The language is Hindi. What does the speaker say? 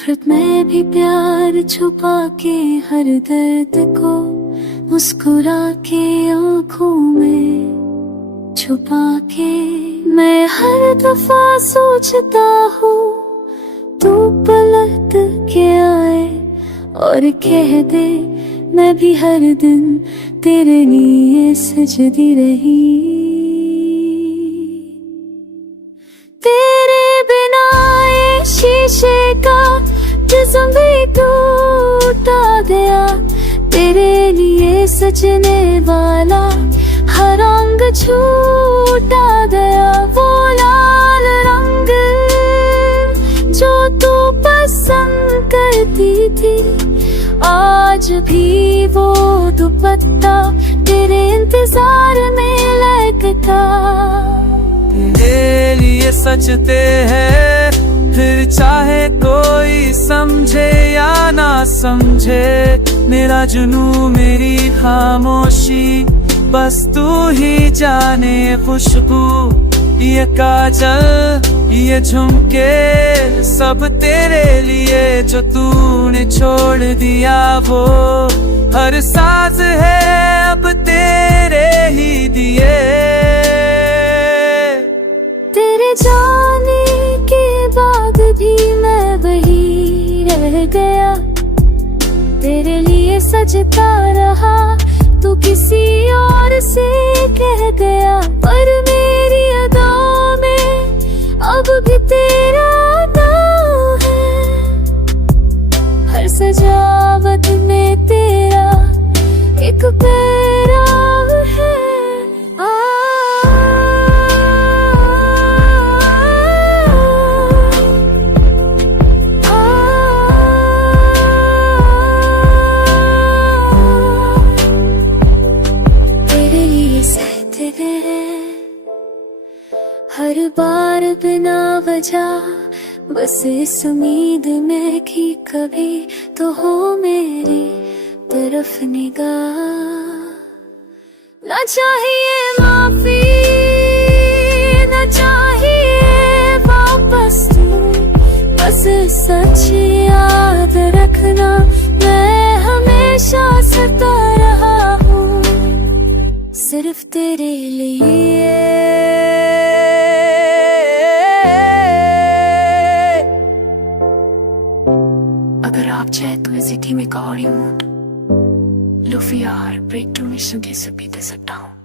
नफरत में भी प्यार छुपा के, हर दर्द को मुस्कुरा के आँखों में छुपा के, मैं हर दफा सोचता हूँ तू पलट के आए और कह दे मैं भी हर दिन तेरे लिए सजदी रही। तेरे बिना ये शीशे का जिस्म भी टूटा गया, तेरे लिए सजने वाला हर रंग छूटा गया। वो लाल रंग जो तू पसंद करती थी, आज भी वो दुपट्टा तेरे इंतजार में लटका। तेरे लिए सचते हैं फिर चाहे कोई समझे या ना समझे, मेरा जुनू मेरी खामोशी बस तू ही जाने। खुशबू ये काजल ये झुमके सब तेरे लिए, जो तूने छोड़ दिया वो हर साज है अब तेरे ही दिए। तेरे जाने के बाद भी मैं वही रह गया, तेरे लिए सजता रहा तू किसी और से कह गया। पर मेरी अदाओं में अब भी तेरा नाम है, हर सजावट में तेरा एक पैराम है। हर बार बिना वजह बस इस उम्मीद में कि कभी तो हो मेरी तरफ निगाह। ना चाहिए माफी ना चाहिए वापस तू, बस सच याद रखना मैं हमेशा सता रहा हूँ सिर्फ तेरे लिए। अगर आप चाहे तो इस में का ऑडियो मोड लुफियार ब्रेक टू मिशन कैसे भी दे सकता हूँ।